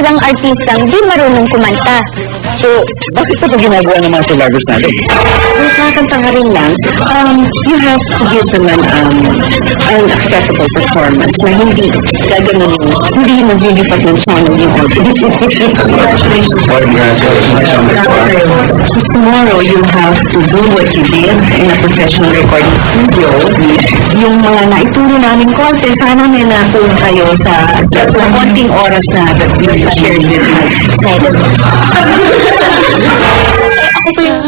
talagang artistang di marunong kumanta. So, bakit pa ito ginagawa ng mga survivors natin? Kung kakanta ka rin lang, you have to give them an acceptable performance na hindi gaganon yung, hindi maglilipat ng sound yung audience. Congratulations. Because tomorrow you have to do what you did in a professional recording studio. Yung mga naituro namin konti, sana may nakuha kayo sa konting oras na that we shared with you. Ako po yung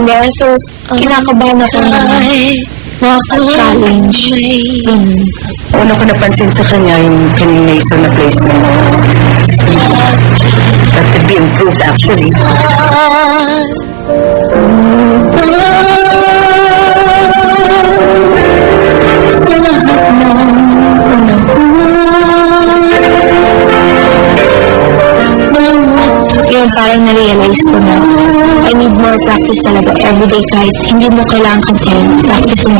una, so kinakabahan ako na makaka-challenge. Una ko napansin sa kanya yung kanyang nasal na placement. That could be improved actually. Yung parang na-realize ko na I need more practice talaga everyday kahit hindi mo kailangan kantahin. Practice mo.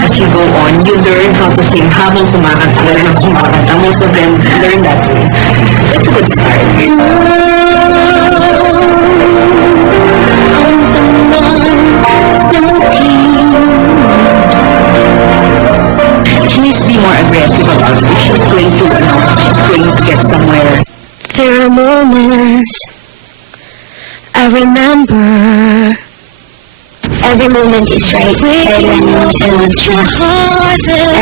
As you go on, you learn how to sing habang kumakanta. Most of them learn that way. That's a good start. She needs to be more aggressive about it. She's going to get somewhere. There are moments I remember. Every moment is right. Kaya lang so much na.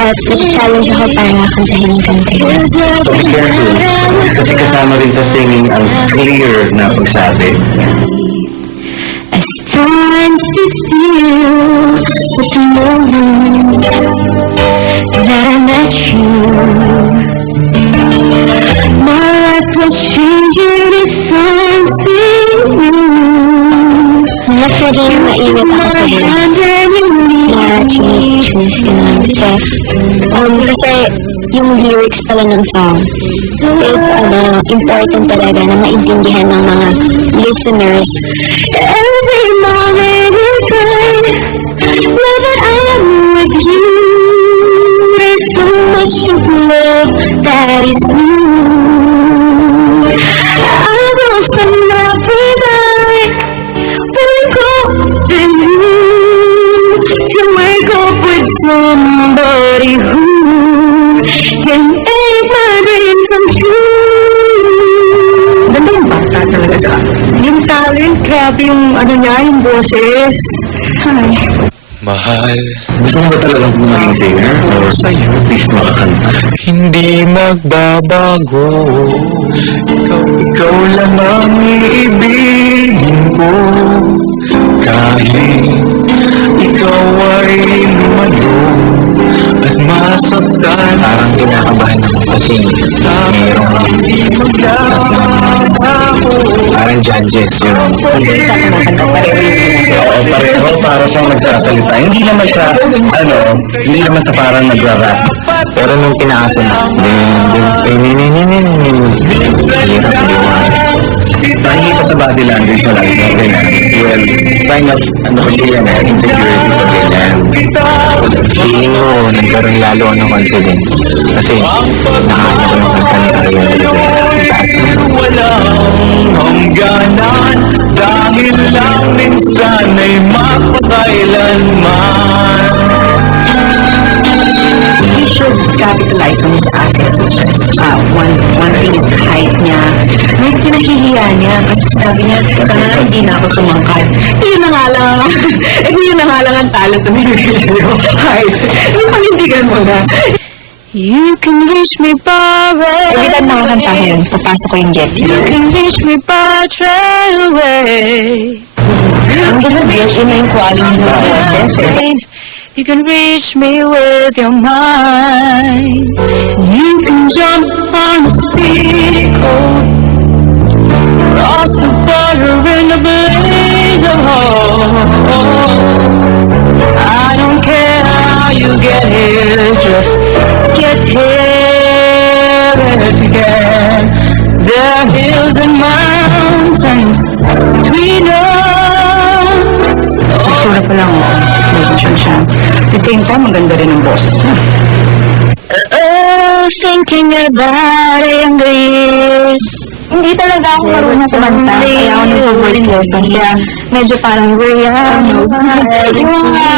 At challenge ako para kantahin yung kanta. So, be careful. Kasi kasama rin sa singing ang clear na pagsabi. As time stood still with the moment that I met you, my life was changing to something new. Lagi yung mainit ako sa na choose yun. Kasi yung lyrics pala ng song is important talaga na maintindihan ng mga listeners. Every moment is right. Now that I'm with you, there's so much of love that is new. I will spend every night when close to you to wake up with somebody who can make my dreams come true. Ganda yung bata talaga sa yung talent, grabe yung ano niya, yung boses. Ay. Mahal, Gusto mo ba talagang maging singer? Or sa'yo, at least makakanta? hindi magbabago. Ikaw lang ang iibigin ko. Kahit ikaw ay lumalo at masaktan. Parang kinakabahan ako kasi mayroong parang judges yun. Oo, pareho para siyang nagsasalita. Hindi naman sa parang nagra-rap. Pero nung pinakaso na, Nakikita sa body language mo lang, ganyan. Well, sign of, kasi yan insecurity ko, ganyan. feeling ko nagkaroon lalo ng confidence. Kasi nakahanap ko yung kanta ni Ariel Rivera. Walang hangganan dahil lang minsan ay mapakailanman. He should capitalize on his assets, which is one thing is the height niya. May pinahihiya niya kasi sabi niya, sana hindi na ako tumangkad. Yun na nga lang. Yun na nga lang ang talent na binibigyan niyo. Height. Yung panindigan mo na. You can reach me by rail. Every time nakakantahin, papasok ko yung get You can reach me by trailway. Ang gano'n din, yun na yung quality ng audience. You can reach me with your mind. You can jump on the speed cross the border in a blaze of hope. I don't care how you get here, just get here if you can. There are hills and mountains between us. Sa itsura pa lang, may siyang chance. At the same time, maganda rin ang boses niya. Earth thinking about English. Hindi talaga ako marunong kumanta, kaya ako nag-voice lesson. Kaya medyo parang yung mga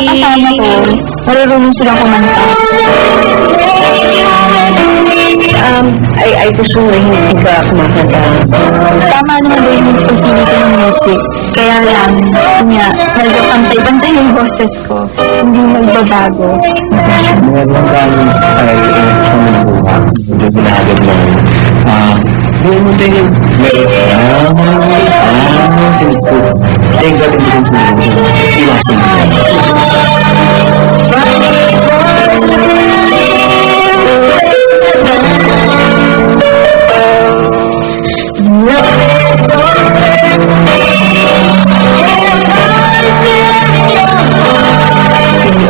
kasama ko, marunong silang kumanta. I pursue hindi ka kumakanta. Tama naman din yung pagpili ko ng music. Kaya lang, nga, medyo pantay-pantay yung boses ko. Hindi magbabago. Meron kang style in pamumuha. Medyo binagad mo. Hindi mo tayo Tengah iwasan mo.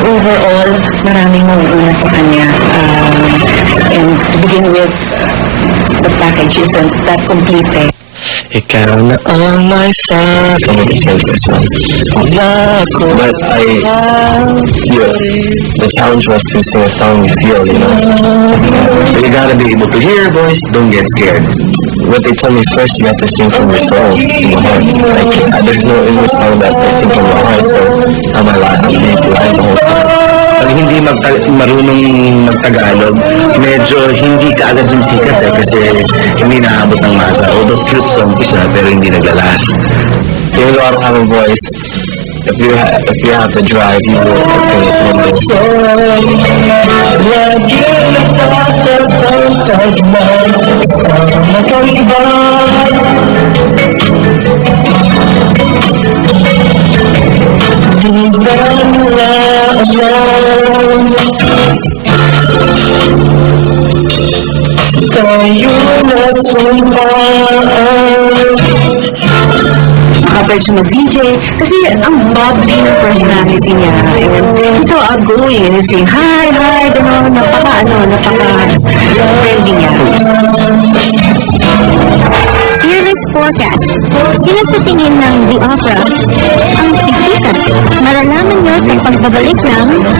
Overall, maraming mauuna sa kanya. And to begin with, the package isn't that complete eh. Ikaw na ang my son. So many songs my son. But the challenge was to sing a song you feel, you know. So you gotta be able to hear your voice, don't get scared. What they told me first, you have to sing from your soul, from your heart. Like, there's no English song that I sing from my heart, so I'm being live the whole time. Pag hindi marunong magtagalog, medyo hindi ka agad sumisikat kasi hindi naabot ng masa. Although cute song isa, pero hindi naglalas. Even though I don't have a voice, if you have to drive, you will sing it from this. Makapal siya mag-DJ kasi ang bubbly ng personality niya. And so outgoing. And you say, hi, gano'n, napaka-friendly niya. Fearless Forecast. Sino sa tingin ng The Opera ang sisikat? Malalaman nyo sa pagbabalik ng